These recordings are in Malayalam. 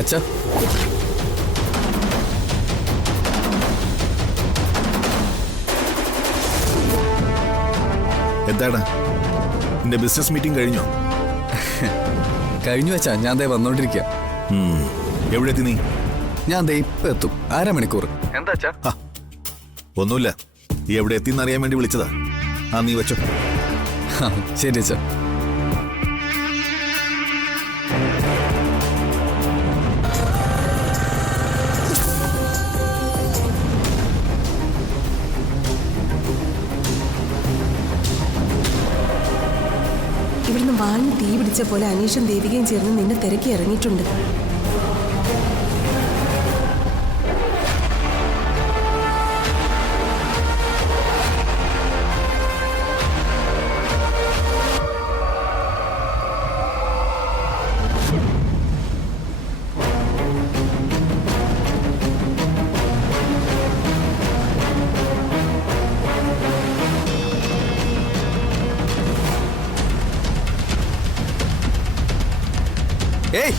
അച്ഛാ, എന്താടാ നിന്റെ ബിസിനസ് മീറ്റിംഗ് കഴിഞ്ഞോ? കഴിഞ്ഞു അച്ഛാ. ഞാൻ ദേ വന്നോണ്ടിരിക്കുക. എവിടെ എത്തി നീ? ഞാൻ ദേ ഇപ്പൊ എത്തും. 1/2 മണിക്കൂർ. എന്താ അച്ഛാ? ഒന്നുമില്ല, നീ എവിടെ എത്തിന്ന് അറിയാൻ വേണ്ടി വിളിച്ചതാ. നീ വെച്ചോ. ശരി അച്ഛാ. ഇവിടുന്ന് വാളിന് തീ പിടിച്ച പോലെ അനീഷും ദേവികയും ചേർന്ന് നിന്നെ തിരക്കി ഇറങ്ങിയിട്ടുണ്ട്. ഏയ്,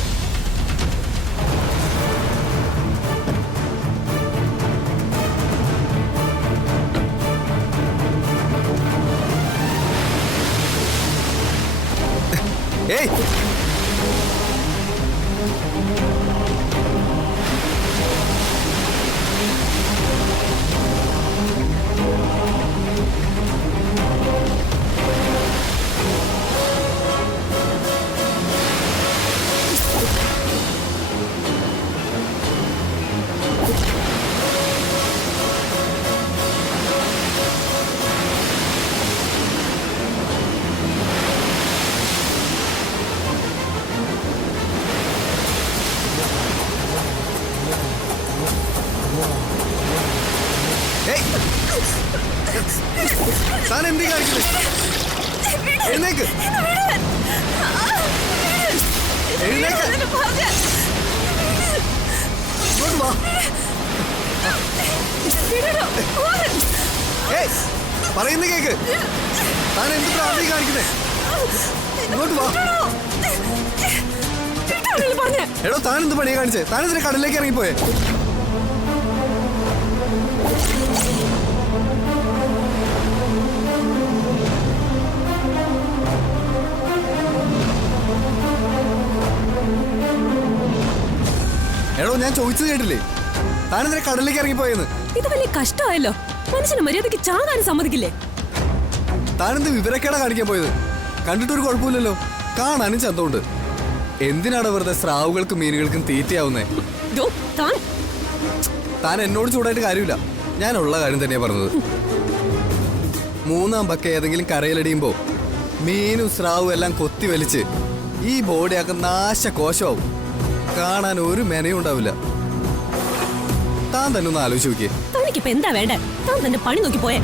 ഏയ്, താൻ എന്തി കാണിക്കുന്നത്? എഴുന്നേക്ക്, എഴുന്നേക്ക്, ഇങ്ങോട്ട് വാ. ഏയ്, പറയുന്ന കേക്ക്. താൻ എന്ത് പ്രാർത്ഥന കാണിക്കുന്നേ? ഇങ്ങോട്ട് വാ. എടോ, താൻ എന്ത് പണിയാ കാണിച്ചേ? താൻ ഇതിനെ കടലിലേക്ക് ഇറങ്ങിപ്പോയേ? എടോ, ഞാൻ ചോദിച്ചത് കേട്ടില്ലേ? താനെന്തിനാ കടലിലേക്ക് ഇറങ്ങിപ്പോയെന്ന്? ഇത് വലിയ കഷ്ടമായല്ലോ. മനുഷ്യന് മര്യാദയ്ക്ക് ചാകാൻ സമ്മതിക്കില്ലേ? താനെന്ത് വിവരക്കേടാ കാണിക്കാൻ പോയത്? കണ്ടിട്ടൊരു കുഴപ്പമില്ലല്ലോ, കാണാനും ചന്തമുണ്ട്. എന്തിനാണ് വെറുതെ സ്രാവുകൾക്കും മീനുകൾക്കും തീറ്റയാവുന്നേ? താൻ എന്നോട് ചൂടായിട്ട് കാര്യമില്ല. ഞാനുള്ള കാര്യം തന്നെയാ പറഞ്ഞത്. 3-ാം പക്ക ഏതെങ്കിലും കരയിലടിയുമ്പോ മീനും സ്രാവും എല്ലാം കൊത്തി വലിച്ച് ഈ ബോഡിയാക്ക നാശകോശമാവും. കാണാൻ ഒരു മെനയും ഉണ്ടാവില്ല. താൻ തന്നെ ഒന്ന് ആലോചിച്ച് നോക്കിയേ. തനിക്കിപ്പോ എന്താ വേണ്ടേ? താൻ തന്നെ പണി നോക്കി പോയേ.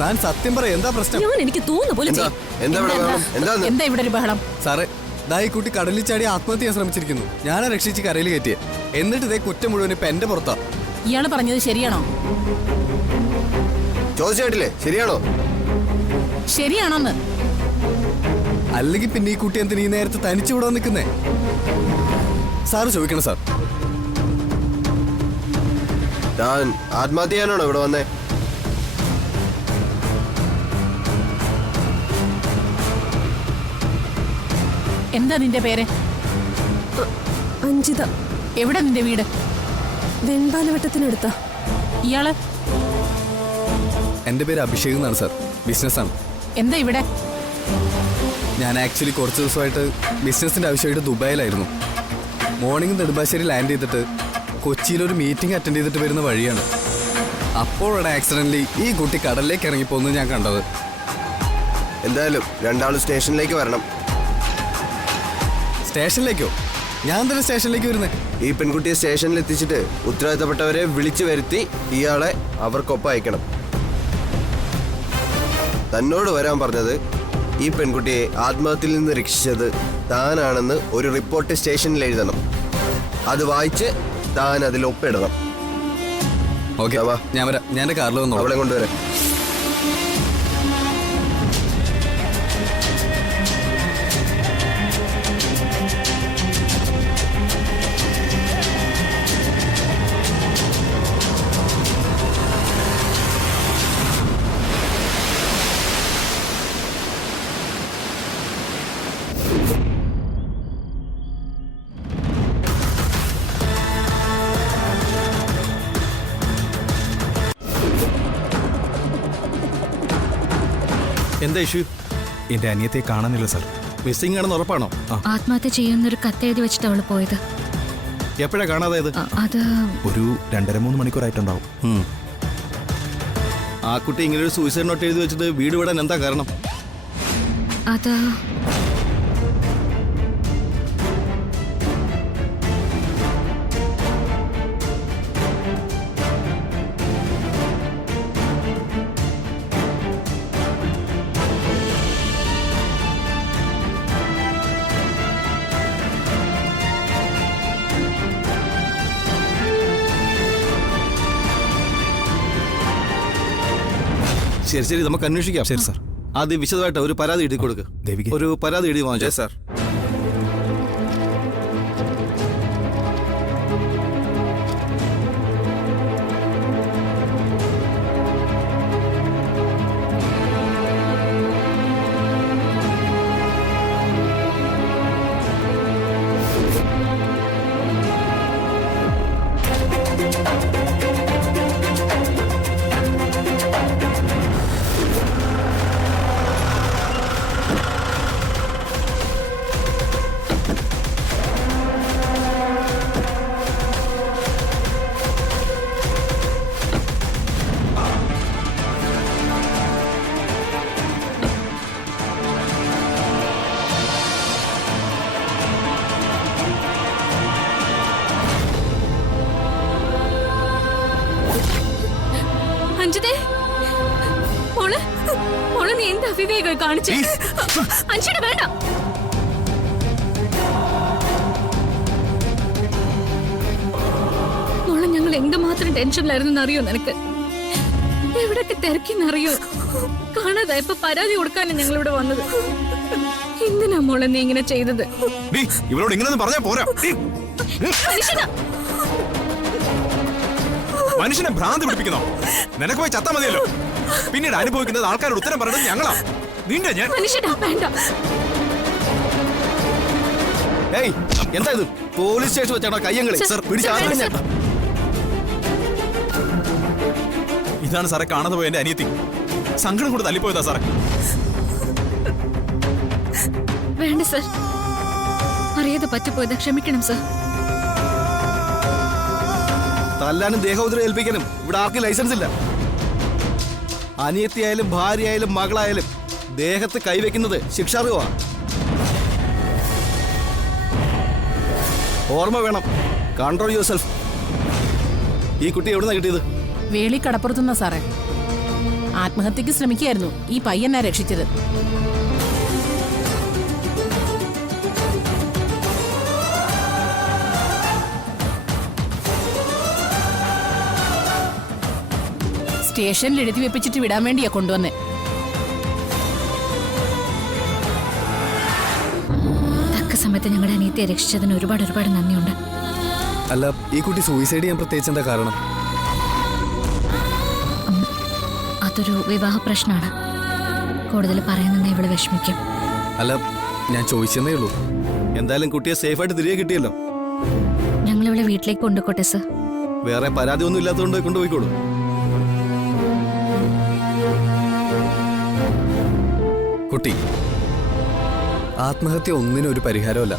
താൻ സത്യം പറ, എന്താ പ്രശ്നം? എനിക്ക് തോന്നുന്നു പോലെ എന്താ ഇവിടെ ഒരു ബഹളം? സാറേ, ഈ കുട്ടി കടലിൽ ചാടി ആത്മഹത്യ ചെയ്യാൻ ശ്രമിച്ചിരിക്കുന്നു. ഞാനാ രക്ഷിച്ച് കരയിൽ കയറ്റിയെ. എന്നിട്ട് ഇതേ കുറ്റം മുഴുവൻ ഇപ്പൊ എന്റെ പുറത്താ. ഇയാള് പറഞ്ഞത് ശരിയാണോ? ചോദിച്ചിട്ടില്ലേ, ശരിയാണോ? ശരിയാണോന്ന്. അല്ലെങ്കിൽ പിന്നെ ഈ കുട്ടി എന്തിനാ ഈ നേരത്തെ തനിച്ചു വിടാൻ നിൽക്കുന്നേ? സാറ് ചോദിക്കണം സാർ. താൻ ആത്മഹത്യ ചെയ്യാനാണോ ഇവിടെ വന്നേ? എന്താ നിന്റെ പേര്? അഞ്ജിത. എവിടെ നിന്റെ വീട്? വെൺപാലവട്ടത്തിനടുത്ത. ഇയാള്? എന്റെ പേര് അഭിഷേക് എന്നാണ് സാർ. ബിസിനസ്സാണ്. എന്താ ഇവിടെ? ഞാൻ ആക്ച്വലി കുറച്ച് ദിവസമായിട്ട് ബിസിനസിന്റെ ആവശ്യമായിട്ട് ദുബായിലായിരുന്നു. മോർണിംഗ് നെടുമ്പാശ്ശേരി ലാൻഡ് ചെയ്തിട്ട് കൊച്ചിയിലൊരു മീറ്റിംഗ് അറ്റൻഡ് ചെയ്തിട്ട് വരുന്ന വഴിയാണ് അപ്പോഴാണ് ആക്സിഡന്റലി ഈ കുട്ടി കടലിലേക്ക് ഇറങ്ങിപ്പോന്ന് ഞാൻ കണ്ടത്. എന്തായാലും രണ്ടാളും സ്റ്റേഷനിലേക്ക് വരണം. സ്റ്റേഷനിലേക്കോ? ഞാൻ തന്നെ സ്റ്റേഷനിലേക്ക് വരുന്നേ. ഈ പെൺകുട്ടിയെ സ്റ്റേഷനിൽ എത്തിച്ചിട്ട് ഉത്തരവാദിത്തപ്പെട്ടവരെ വിളിച്ചു വരുത്തി ഇയാളെ അവർക്കൊപ്പം അയക്കണം. തന്നോട് വരാൻ പറഞ്ഞത് ഈ പെൺകുട്ടിയെ ആത്മഹത്യയിൽ നിന്ന് രക്ഷിച്ചത് താനാണെന്ന് ഒരു റിപ്പോർട്ട് സ്റ്റേഷനിൽ എഴുതണം. അത് വായിച്ച് താൻ അതിൽ ഒപ്പിടണം. ഓക്കെ, വാ. ഞാൻ വരാം. ഞാൻ എൻ്റെ കാറിൽ വന്നോളാം. അവളെ കൊണ്ടുവരാം. എന്താ ഇഷ്യൂ? എന്റെ അനിയത്തെ കാണാനില്ല സാർ. മിസ്സിംഗ് ആണെന്ന് ഉറപ്പാണോ? ആത്മഹത്യ ചെയ്യുന്നൊരു കത്തെഴുതി വെച്ചിട്ട് അവള് പോയത്. എപ്പോഴാ കാണാതായത്? അത് ഒരു 2.5-3 മണിക്കൂറായിട്ടുണ്ടാവും. ആ കുട്ടി ഇങ്ങനെ ഒരു സൂയിസൈഡ് നോട്ട് എഴുതി വെച്ചിട്ട് വീട് വിടാൻ എന്താ കാരണം? അത് ശരി ശരി, നമുക്ക് അന്വേഷിക്കാം. ശരി സാർ. ആദ്യം വിശദമായിട്ട് ഒരു പരാതി എഴുതി കൊടുക്ക്. ദേവിക. ഒരു പരാതി എഴുതി വാങ്ങിച്ചോ. സാർ. അഞ്ജിതേ, മോളെ നീ എന്ത് അവിവേകം കാണിച്ചു? അഞ്ജിത വേണ്ട. മോളെ ഞങ്ങൾ എന്തുമാത്രം ടെൻഷനിലായിരുന്നു അറിയോ നിനക്ക്? എവിടൊക്കെ തിരക്കിന്നറിയോ? കാണാതായപ്പോ പരാതി കൊടുക്കാനാണ് ഞങ്ങൾ ഇവിടെ വന്നത്. എന്തിനാ മോളെ നീ ഇങ്ങനെ ചെയ്തത്? ഇവളോട് ഇങ്ങനെയൊന്നും പറഞ്ഞാ പോരാ. മനുഷ്യനെ ഭ്രാന്ത് പിടിപ്പിക്കുന്നോ? നിനക്ക് പോയി ചത്താ മതിയല്ലോ. പിന്നീട് അനുഭവിക്കുന്നത് ആൾക്കാരുടെ ഉത്തരം പറയുന്നത് ഞങ്ങളാ. നിന്റെ ഞാൻ വേണ്ട. ഏയ്, എന്താ ഇത്? പോലീസ് സ്റ്റേഷൻ വെച്ചാണോ കയ്യങ്ങളെ? സർ, പിടിച്ച് ഇതാണ് സാറേ കാണാതെ പോയ എന്റെ അനിയത്തി. സങ്കടം കൂടെ തല്ലിപ്പോയതാ സാറേ. വേണ്ട സർ, അറിയാതെ പറ്റിപ്പോയതാ, ക്ഷമിക്കണം സർ. തല്ലാനും ദേഹോദരം ഏൽപ്പിക്കാനും ഇവിടെ ആർക്കും ലൈസൻസ് ഇല്ല. അനിയത്തിയായാലും ഭാര്യയായാലും മകളായാലും ദേഹത്ത് കൈവയ്ക്കുന്നത് ശിക്ഷാർഹമാണ്. ഓർമ്മ വേണം. Control your self. ഈ കുട്ടി എവിടുന്നാ കിട്ടിയത്? വേളി കടപ്പുറത്തുനിന്ന സാറേ. ആത്മഹത്യക്ക് ശ്രമിക്കുകയായിരുന്നു. ഈ പയ്യനാ രക്ഷിച്ചത്. സ്റ്റേഷനിൽ എഴുതി വെപ്പിച്ചിട്ട് വിടാൻ വേണ്ടിയാ കൊണ്ടുവന്നേ. തക്ക സമയത്ത് ഞങ്ങളുടെ അനിയത്തെ രക്ഷിച്ചതിന് ഒരുപാട് നന്ദിയുണ്ട്. അല്ല, ഈ കുട്ടി സൂയിസൈഡ് ചെയ്യാൻ പ്രത്യേകിച്ച് എന്താ കാരണം? അതൊരു വിവാഹ പ്രശ്നമാണ്. കൂടുതൽ പറയാൻ ഇവിടെ വിഷമിക്കും. അല്ല, ഞാൻ ചോദിച്ചെന്നേ ഉള്ളൂ. എന്തായാലും കുട്ടിയെ സേഫായിട്ട് തിരികെ കിട്ടിയല്ലോ. ഞങ്ങളിവിടെ വീട്ടിലേക്ക് കൊണ്ടുപോട്ടെ സർ. വേറെ പരാതി ഒന്നും ഇല്ലാത്തതുകൊണ്ട് കൊണ്ടുപോയിക്കോളൂ. കുട്ടി, ആത്മഹത്യ ഒന്നിനും ഒരു പരിഹാരമല്ല.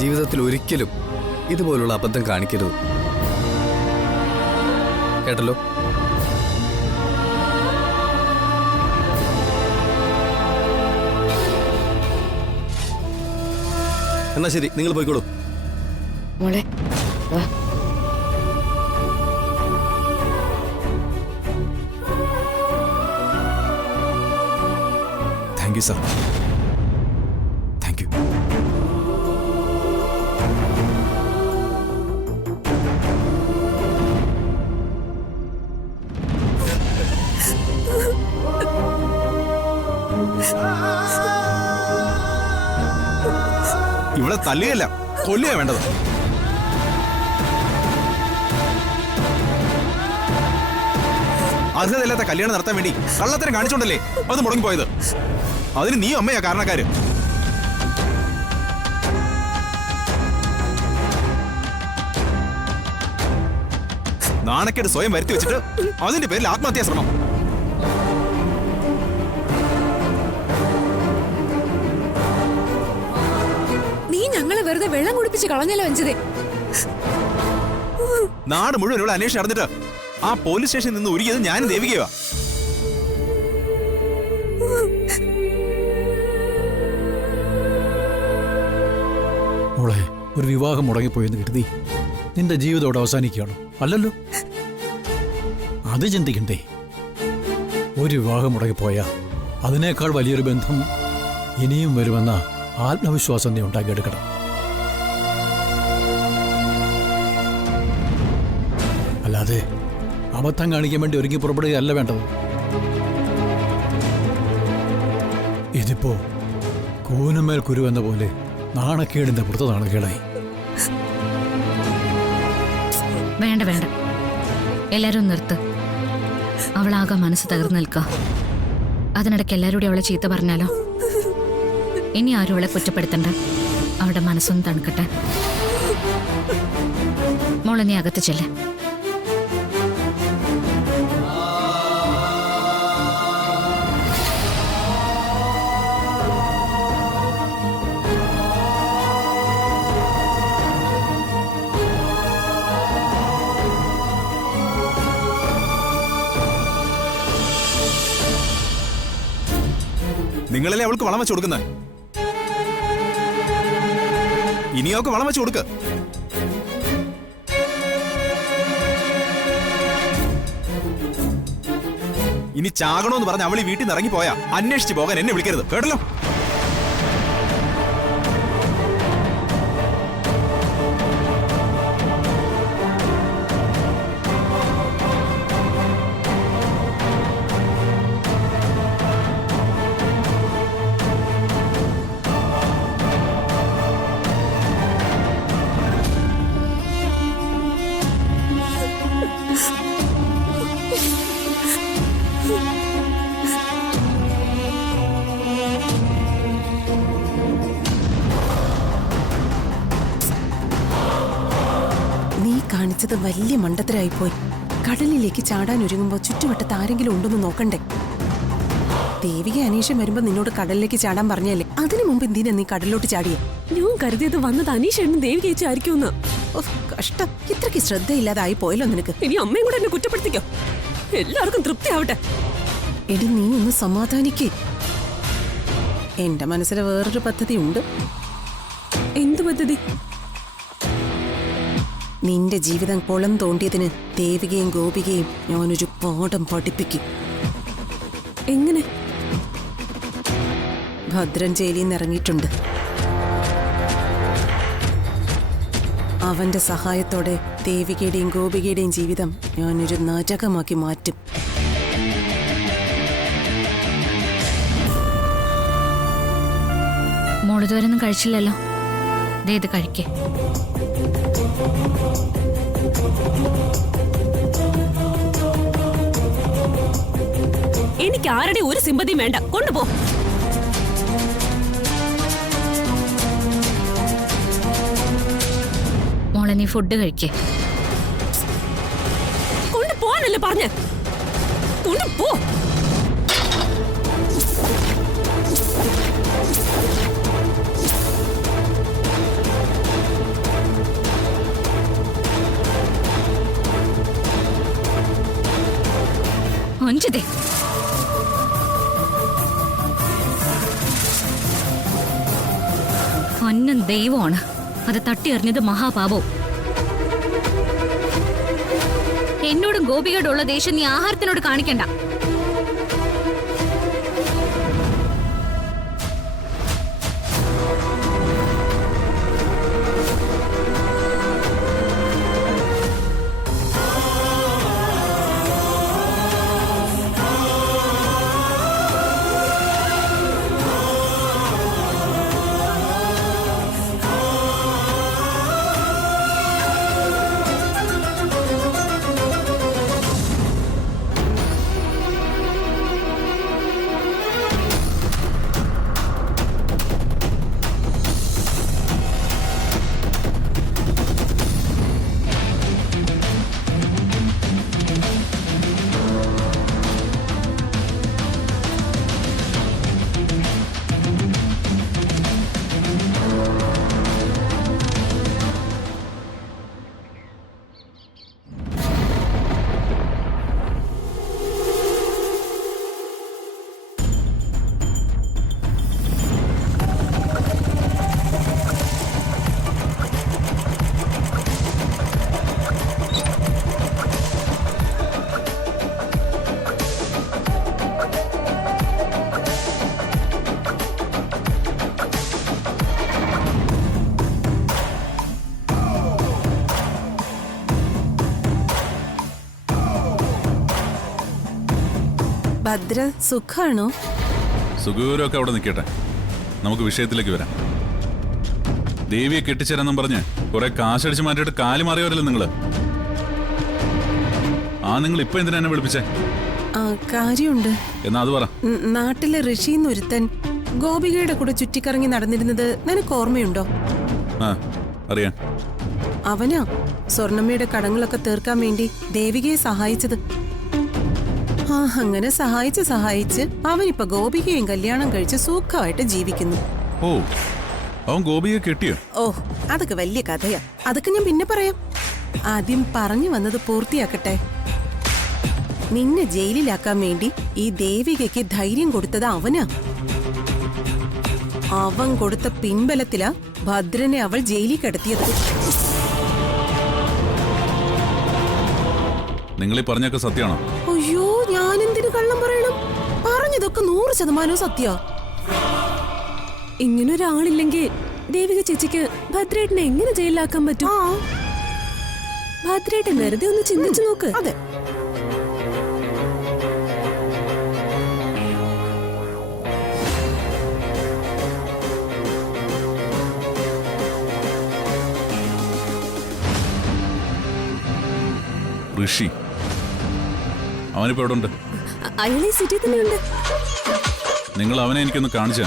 ജീവിതത്തിൽ ഒരിക്കലും ഇതുപോലുള്ള അബദ്ധം കാണിക്കരുത്. കേട്ടല്ലോ? എന്നാ ശരി, നിങ്ങൾ പോയിക്കോളൂ. മോളെ വാ. Thank you sir, thank you. ഇവിടെ തല്ലുകയല്ല, കൊല്ലുക വേണ്ടത്. അർഹതയില്ലാത്ത കല്യാണം നടത്താൻ വേണ്ടി കള്ളത്തരം കാണിച്ചോണ്ടല്ലേ അത് മുടങ്ങിപ്പോയത്. അതിന് നീ അമ്മയാ കാരണക്കാര്. നാണക്കേട് സ്വയം വരുത്തി വെച്ചിട്ട് അതിന്റെ പേരിൽ ആത്മഹത്യാ ശ്രമം. നീ ഞങ്ങളെ വെറുതെ വെള്ളം കുടിപ്പിച്ച് കളഞ്ഞല്ലോ അഞ്ചതേ. നാട് മുഴുവൻ ഇവിടെ അന്വേഷണം നടന്നിട്ട് ആ പോലീസ് സ്റ്റേഷനിൽ നിന്ന് ഒരുക്കിയത് ഞാനും ദേവികയുവാ. മോളെ, ഒരു വിവാഹം മുടങ്ങിപ്പോയെന്ന് കരുതി നിന്റെ ജീവിതം അവസാനിക്കുകയാണോ? അല്ലല്ലോ. അത് ചിന്തിക്കണ്ടേ. ഒരു വിവാഹം മുടങ്ങിപ്പോയാ അതിനേക്കാൾ വലിയൊരു ബന്ധം ഇനിയും വരുമെന്ന ആത്മവിശ്വാസം നീ ഉണ്ടാക്കിയെടുക്കണം. അല്ലാതെ അബദ്ധം കാണിക്കാൻ വേണ്ടി ഒരുങ്ങി പുറപ്പെടുകയല്ല വേണ്ടത്. ഇതിപ്പോ കൂനുമേൽ കുരുവെന്ന പോലെ നാണക്കേടിന്റെ പുറത്ത് നാണക്കേടായി. വേണ്ട വേണ്ട, എല്ലാരും നിർത്ത്. അവളാകെ മനസ്സ് തകർന്നു നിൽക്ക. അതിനിടയ്ക്ക് എല്ലാരും കൂടി അവളെ ചീത്ത പറഞ്ഞാലോ? ഇനി ആരും അവളെ കുറ്റപ്പെടുത്തണ്ട. അവളുടെ മനസ്സൊന്ന് തണുക്കട്ടെ. മോളെ നീ അകത്ത് ചെല്ലേ. നിങ്ങളല്ലേ അവൾക്ക് വളം വെച്ച് കൊടുക്കുന്നത്? ഇനി അവൾക്ക് വളം വെച്ച് കൊടുക്ക്. ഇനി ചാകണോന്ന് പറഞ്ഞ് അവൾ ഈ വീട്ടിൽ നിന്ന് ഇറങ്ങിപ്പോയാ അന്വേഷിച്ച് പോകാൻ എന്നെ വിളിക്കരുത്, കേട്ടല്ലോ? കാണിച്ചത് വലിയ മണ്ടത്തരായിപ്പോയി. കടലിലേക്ക് ചാടാൻ ഒരുങ്ങുമ്പോ ചുറ്റുവട്ടത്ത് ആരെങ്കിലും ഉണ്ടെന്ന് നോക്കണ്ടേ? ദേവിക അനീഷൻ വരുമ്പോ നിന്നോട് കടലിലേക്ക് ചാടാൻ പറഞ്ഞല്ലേ? അതിനു മുമ്പ് എന്തിനാ നീ കടലിലോട്ട് ചാടിയേ? ഞാൻ കരുതിയത് വന്നത് അനീഷേനും ദേവിക ചേച്ചിയായിരിക്കും. കഷ്ടം, ഇത്രയ്ക്ക് ശ്രദ്ധയില്ലാതായി പോയല്ലോ നിനക്ക്. ഇനി അമ്മയും കൂടെ എന്നെ കുറ്റപ്പെടുത്തിക്കോ. എല്ലാവർക്കും തൃപ്തിയാവട്ടെ. എടി നീ ഒന്ന് സമാധാനിക്കേ. എന്റെ മനസ്സിൽ വേറൊരു പദ്ധതി ഉണ്ട്. എന്ത് പദ്ധതി? നിന്റെ ജീവിതം കുളം തോണ്ടിയതിന് ദേവികയും ഗോപികയും ഞാനൊരു പാഠം പഠിപ്പിക്കും. എങ്ങനെ? ഭദ്രൻ ജയിലിൽ നിന്ന് ഇറങ്ങിയിട്ടുണ്ട്. അവന്റെ സഹായത്തോടെ ദേവികയുടെയും ഗോപികയുടെയും ജീവിതം ഞാനൊരു നാടകമാക്കി മാറ്റും. മോളിതുവരെയൊന്നും കഴിച്ചില്ലല്ലോ. ഇത് കഴിക്കേ. എനിക്ക് ആരുടെ ഒരു സിമ്പതിയും വേണ്ട. കൊണ്ടുപോ. മോളെ നീ ഫുഡ് കഴിക്കേ. കൊണ്ടുപോവാനല്ലേ പറഞ്ഞ? കൊണ്ടുപോ. അഞ്ചതേ, പൊന്നും ദൈവമാണ്. അത് തട്ടിയെറിഞ്ഞത് മഹാപാപവും. എന്നോടും ഗോപികയോടുള്ള ദേഷ്യം നീ ആഹാരത്തിനോട് കാണിക്കണ്ട. ഭദ്ര, സുഖാണോ? സുഖൂരമൊക്കെ അവിടെ നിൽക്കട്ടെ, നമുക്ക് വിഷയത്തിലേക്ക് വരാം. ദേവിയെ കെട്ടിച്ചേരാന്നും പറഞ്ഞ് കുറെ കാശടിച്ച് മാറ്റിയിട്ട് കാലി മാറിയവരല്ലേ നിങ്ങള്? നിങ്ങൾ ഇപ്പൊ എന്തിനാ എന്നെ വിളിപ്പിച്ചേ? കാര്യമുണ്ട്. എന്നാ അത് പറ. നാട്ടിലെ ഋഷിന്നൊരുത്തൻ ഗോപികയുടെ കൂടെ ചുറ്റിക്കറങ്ങി നടന്നിരുന്നത് നിനക്ക് ഓർമ്മയുണ്ടോ? അറിയാം. അവനാ സ്വർണ്ണമ്മയുടെ കടങ്ങളൊക്കെ തീർക്കാൻ വേണ്ടി ദേവികയെ സഹായിച്ചത്. അങ്ങനെ സഹായിച്ച് അവനിപ്പോ ഗോപികയും കല്യാണം കഴിച്ച് സുഖമായിട്ട് ജീവിക്കുന്നു. ഓ, അവൻ ഗോപികയെ കെട്ടിയോ? ഓ, അതൊക്കെ വലിയ കഥയാ. അതൊക്കെ ഞാൻ പിന്നെ പറയാം. ആദ്യം പറഞ്ഞു വന്നത് പൂർത്തിയാക്കട്ടെ. നിന്നെ ജയിലിലാക്കാൻ വേണ്ടി ഈ ദേവികയ്ക്ക് ധൈര്യം കൊടുത്തത് അവനാ. അവൻ കൊടുത്ത പിൻബലത്തിലാ ഭദ്രനെ അവൾ ജയിലിൽ കിടത്തിയത്. നിങ്ങൾ ഈ പറഞ്ഞൊക്കെ സത്യമാണോ? അയ്യോ, ഞാൻ എന്തിനു കള്ളം പറയണം? പറഞ്ഞതൊക്കെ 100% സത്യ. ഇങ്ങനൊരാളില്ലെങ്കിൽ ദേവിക ചേച്ചിക്ക് ഭദ്രേട്ടനെ എങ്ങനെ ജയിലിലാക്കാൻ പറ്റും? ഭദ്രേട്ടൻ വെറുതെ ഒന്ന് ചിന്തിച്ചു നോക്ക്. അതെ, ഋഷി അവനിപ്പോ എവിടെ ഉണ്ട്? അയാളെ സിറ്റി തന്നെ ഉണ്ട്. നിങ്ങൾ അവനെ എനിക്കൊന്ന് കാണിച്ച.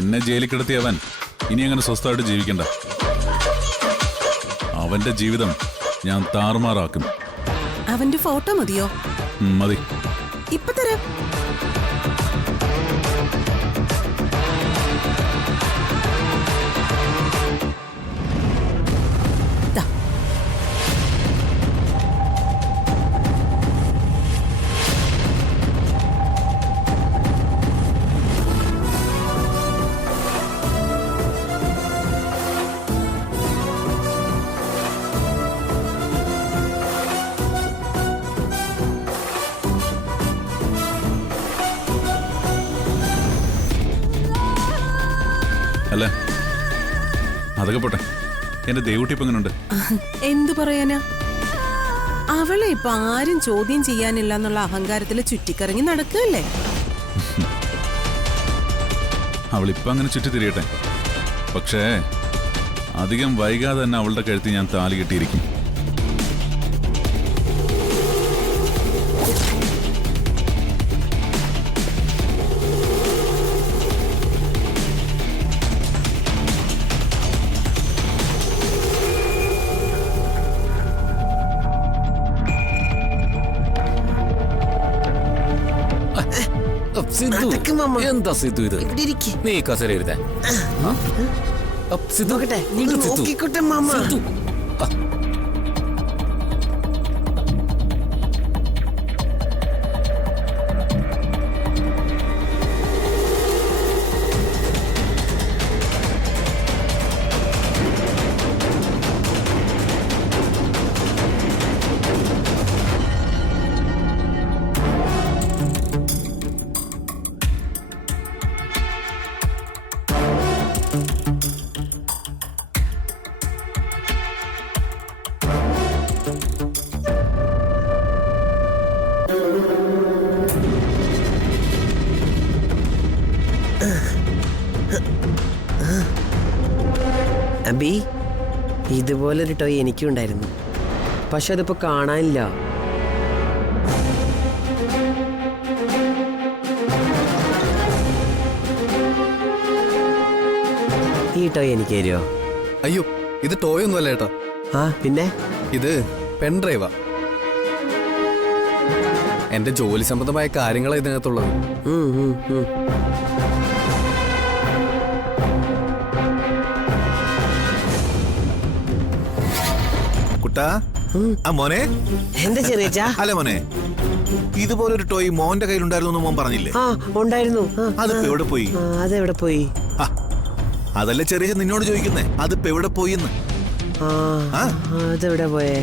എന്നെ ജയിലിൽ കിടത്തിയ അവൻ ഇനി അങ്ങനെ സ്വസ്ഥമായിട്ട് ജീവിക്കണ്ട. അവന്റെ ജീവിതം ഞാൻ താറുമാറാക്കും. അവന്റെ ഫോട്ടോ മതിയോ? മതി. ഇപ്പൊ തരാം. അല്ല, അതൊക്കെ പോട്ടെ. എന്റെ ദേവുട്ടി ഇപ്പൊ എങ്ങനെയുണ്ട്? എന്തു പറയാനാ, അവളെ ഇപ്പൊ ആരും ചോദ്യം ചെയ്യാനില്ല എന്നുള്ള അഹങ്കാരത്തില് ചുറ്റിക്കറങ്ങി നടക്കുകയല്ലേ. അവളിപ്പോ അങ്ങനെ ചുറ്റിത്തിരിയട്ടെ. പക്ഷേ അധികം വൈകാതെ തന്നെ അവളുടെ കഴുത്തിൽ ഞാൻ താലി കെട്ടിയിരിക്കും. എന്താ സിദ്ധു ഇത്? നീ കസര എഴുതാൻ അബി, ഇതുപോലൊരു ടോയ് എനിക്കും ഉണ്ടായിരുന്നു, പക്ഷെ അതിപ്പോ കാണാനില്ല. ഈ ടോയ് എനിക്ക് തരുമോ? അയ്യോ, ഇത് ടോയ് ഒന്നുമല്ല ഏട്ടാ. ആ പിന്നെ ഇത് പെൻഡ്രൈവാ. എന്റെ ജോലി സംബന്ധമായ കാര്യങ്ങളാണ് ഇതിനകത്തുള്ളത്. കുട്ടാ, ആ മോനെ. എന്താ ചെറിയച്ചാ? അല്ല മോനെ, ഇതുപോലൊരു ടോയ് മോന്റെ കയ്യിലുണ്ടായിരുന്നു മോൻ പറഞ്ഞില്ലേ? ആ ഉണ്ടായിരുന്നു. അതിപ്പോ എവിടെ പോയി? അതെവിടെ പോയി? അതല്ലേ ചെറിയ നിന്നോട് ചോദിക്കുന്നേ, അതിപ്പോ എവിടെ പോയി എന്ന്. അതെവിടെ പോയേ?